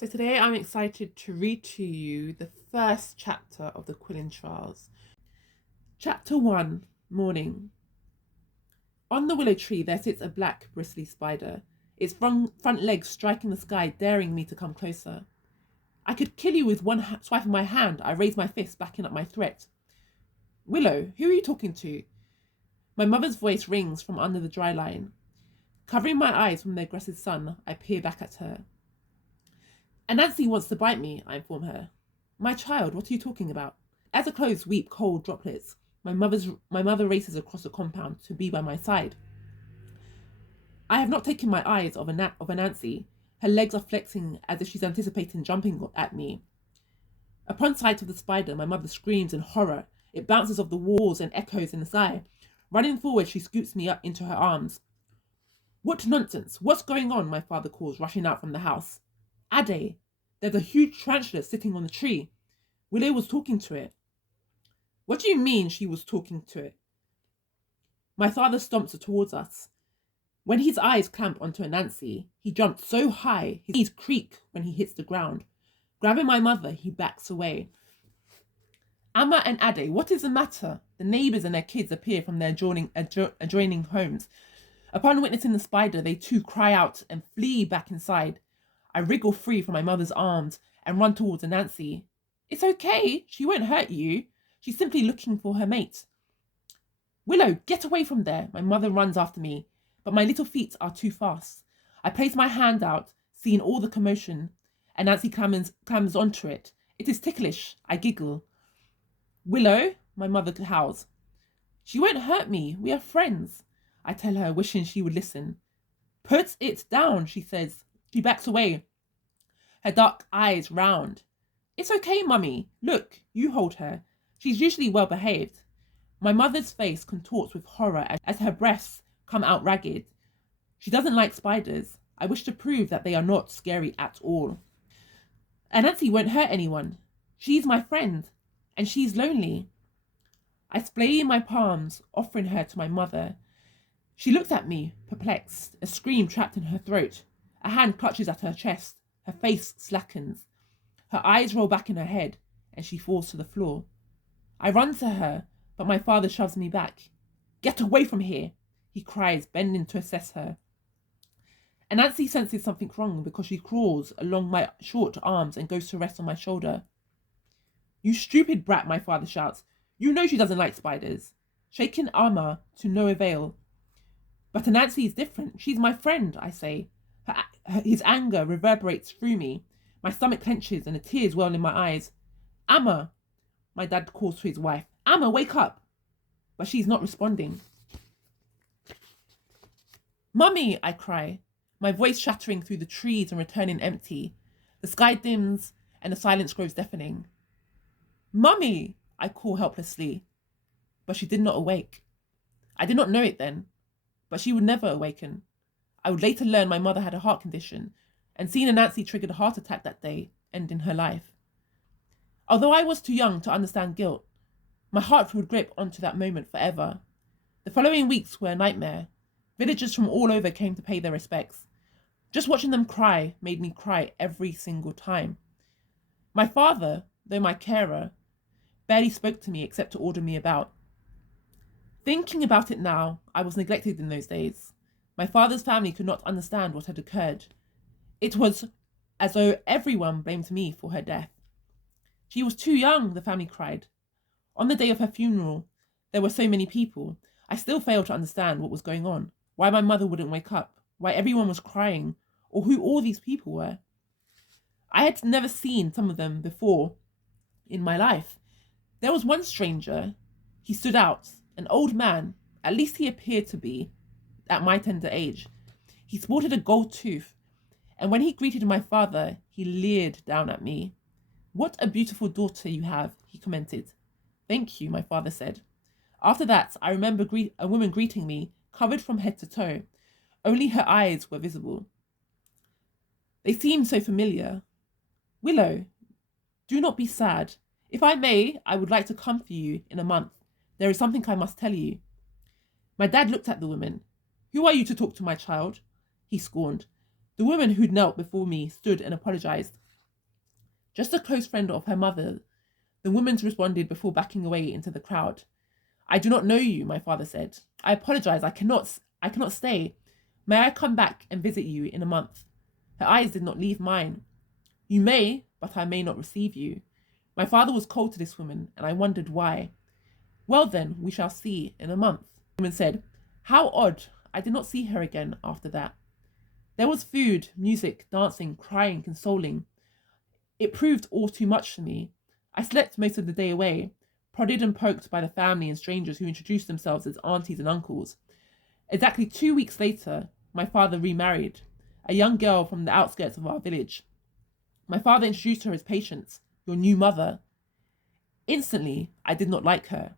So today I'm excited to read to you the first chapter of the Quillin Trials. Chapter 1, Morning. On the willow tree there sits a black bristly spider, its front legs striking the sky, daring me to come closer. I could kill you with one swipe of my hand. I raised my fist, backing up my threat. Willow, who are you talking to? My mother's voice rings from under the dry line. Covering my eyes from the aggressive sun, I peer back at her. Anansi wants to bite me, I inform her. My child, what are you talking about? As the clothes weep cold droplets, my mother races across the compound to be by my side. I have not taken my eyes off Anansi. Her legs are flexing as if she's anticipating jumping at me. Upon sight of the spider, my mother screams in horror. It bounces off the walls and echoes in the sky. Running forward, she scoops me up into her arms. What nonsense! What's going on? My father calls, rushing out from the house. Ade, there's a huge tarantula sitting on the tree. Willow was talking to it. What do you mean she was talking to it? My father stomps towards us. When his eyes clamp onto Anansi, he jumps so high, his knees creak when he hits the ground. Grabbing my mother, he backs away. Amma and Ade, what is the matter? The neighbours and their kids appear from their adjoining homes. Upon witnessing the spider, they too cry out and flee back inside. I wriggle free from my mother's arms and run towards Anansi. It's okay, she won't hurt you. She's simply looking for her mate. Willow, get away from there. My mother runs after me, but my little feet are too fast. I place my hand out, seeing all the commotion. Anansi clambers onto it. It is ticklish, I giggle. Willow, my mother howls. She won't hurt me, we are friends, I tell her, wishing she would listen. Put it down, she says. She backs away, her dark eyes round. It's okay, Mummy. Look, you hold her. She's usually well behaved. My mother's face contorts with horror as her breasts come out ragged. She doesn't like spiders. I wish to prove that they are not scary at all. Anansi won't hurt anyone. She's my friend, and she's lonely. I splay in my palms, offering her to my mother. She looks at me, perplexed, a scream trapped in her throat. A hand clutches at her chest. Her face slackens. Her eyes roll back in her head, and she falls to the floor. I run to her, but my father shoves me back. Get away from here, he cries, bending to assess her. Anansi senses something wrong because she crawls along my short arms and goes to rest on my shoulder. You stupid brat, my father shouts. You know she doesn't like spiders. Shaking Amma to no avail. But Anansi is different. She's my friend, I say. His anger reverberates through me. My stomach clenches and the tears well in my eyes. Amma, my dad calls to his wife. Amma, wake up. But she's not responding. Mummy, I cry, my voice shattering through the trees and returning empty. The sky dims and the silence grows deafening. Mummy, I call helplessly. But she did not awake. I did not know it then, but she would never awaken. I would later learn my mother had a heart condition, and seeing Anansi triggered a heart attack that day, ending her life. Although I was too young to understand guilt, my heart would grip onto that moment forever. The following weeks were a nightmare. Villagers from all over came to pay their respects. Just watching them cry made me cry every single time. My father, though my carer, barely spoke to me except to order me about. Thinking about it now, I was neglected in those days. My father's family could not understand what had occurred. It was as though everyone blamed me for her death. She was too young, the family cried. On the day of her funeral, there were so many people. I still failed to understand what was going on, why my mother wouldn't wake up, why everyone was crying, or who all these people were. I had never seen some of them before in my life. There was one stranger. He stood out, an old man, at least he appeared to be, at my tender age. He sported a gold tooth, and when he greeted my father, he leered down at me. What a beautiful daughter you have, he commented. Thank you, my father said. After that, I remember a woman greeting me, covered from head to toe. Only her eyes were visible. They seemed so familiar. Willow, do not be sad. If I may, I would like to come for you in a month. There is something I must tell you. My dad looked at the woman. Who are you to talk to my child? He scorned. The woman who'd knelt before me stood and apologized. Just a close friend of her mother, the woman responded before backing away into the crowd. I do not know you, my father said. I apologize. I cannot stay. May I come back and visit you in a month? Her eyes did not leave mine. You may, but I may not receive you. My father was cold to this woman, and I wondered why. Well then, we shall see in a month. The woman said, How odd. I did not see her again after that. There was food, music, dancing, crying, consoling. It proved all too much for me. I slept most of the day away, prodded and poked by the family and strangers who introduced themselves as aunties and uncles. Exactly 2 weeks later, my father remarried, a young girl from the outskirts of our village. My father introduced her as Patience, your new mother. Instantly, I did not like her.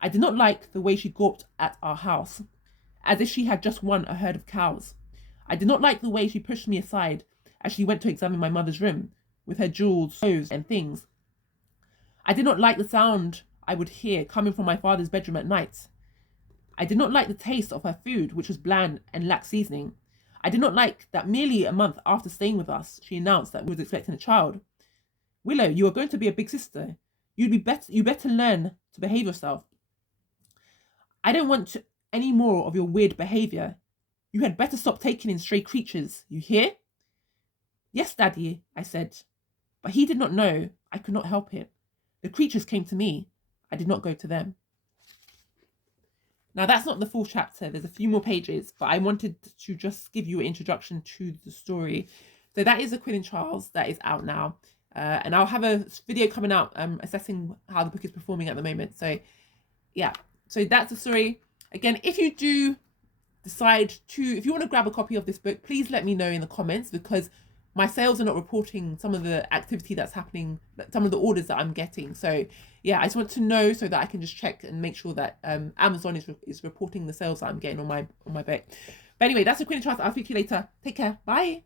I did not like the way she gawped at our house, as if she had just won a herd of cows. I did not like the way she pushed me aside as she went to examine my mother's room, with her jewels, clothes, and things. I did not like the sound I would hear coming from my father's bedroom at night. I did not like the taste of her food, which was bland and lacked seasoning. I did not like that merely a month after staying with us, she announced that we was expecting a child. Willow, you are going to be a big sister. You better learn to behave yourself. I don't want any more of your weird behaviour. You had better stop taking in stray creatures, you hear? Yes, Daddy, I said. But he did not know. I could not help it. The creatures came to me. I did not go to them. Now, that's not the full chapter. There's a few more pages, but I wanted to just give you an introduction to the story. So that is the Quillin Trials that is out now. And I'll have a video coming out assessing how the book is performing at the moment. So, yeah. So that's the story. Again, if you do decide to, if you want to grab a copy of this book, please let me know in the comments, because my sales are not reporting some of the activity that's happening, some of the orders that I'm getting. So yeah, I just want to know so that I can just check and make sure that Amazon is reporting the sales that I'm getting on my book. But anyway, that's the Quillin Trials. I'll speak to you later. Take care. Bye.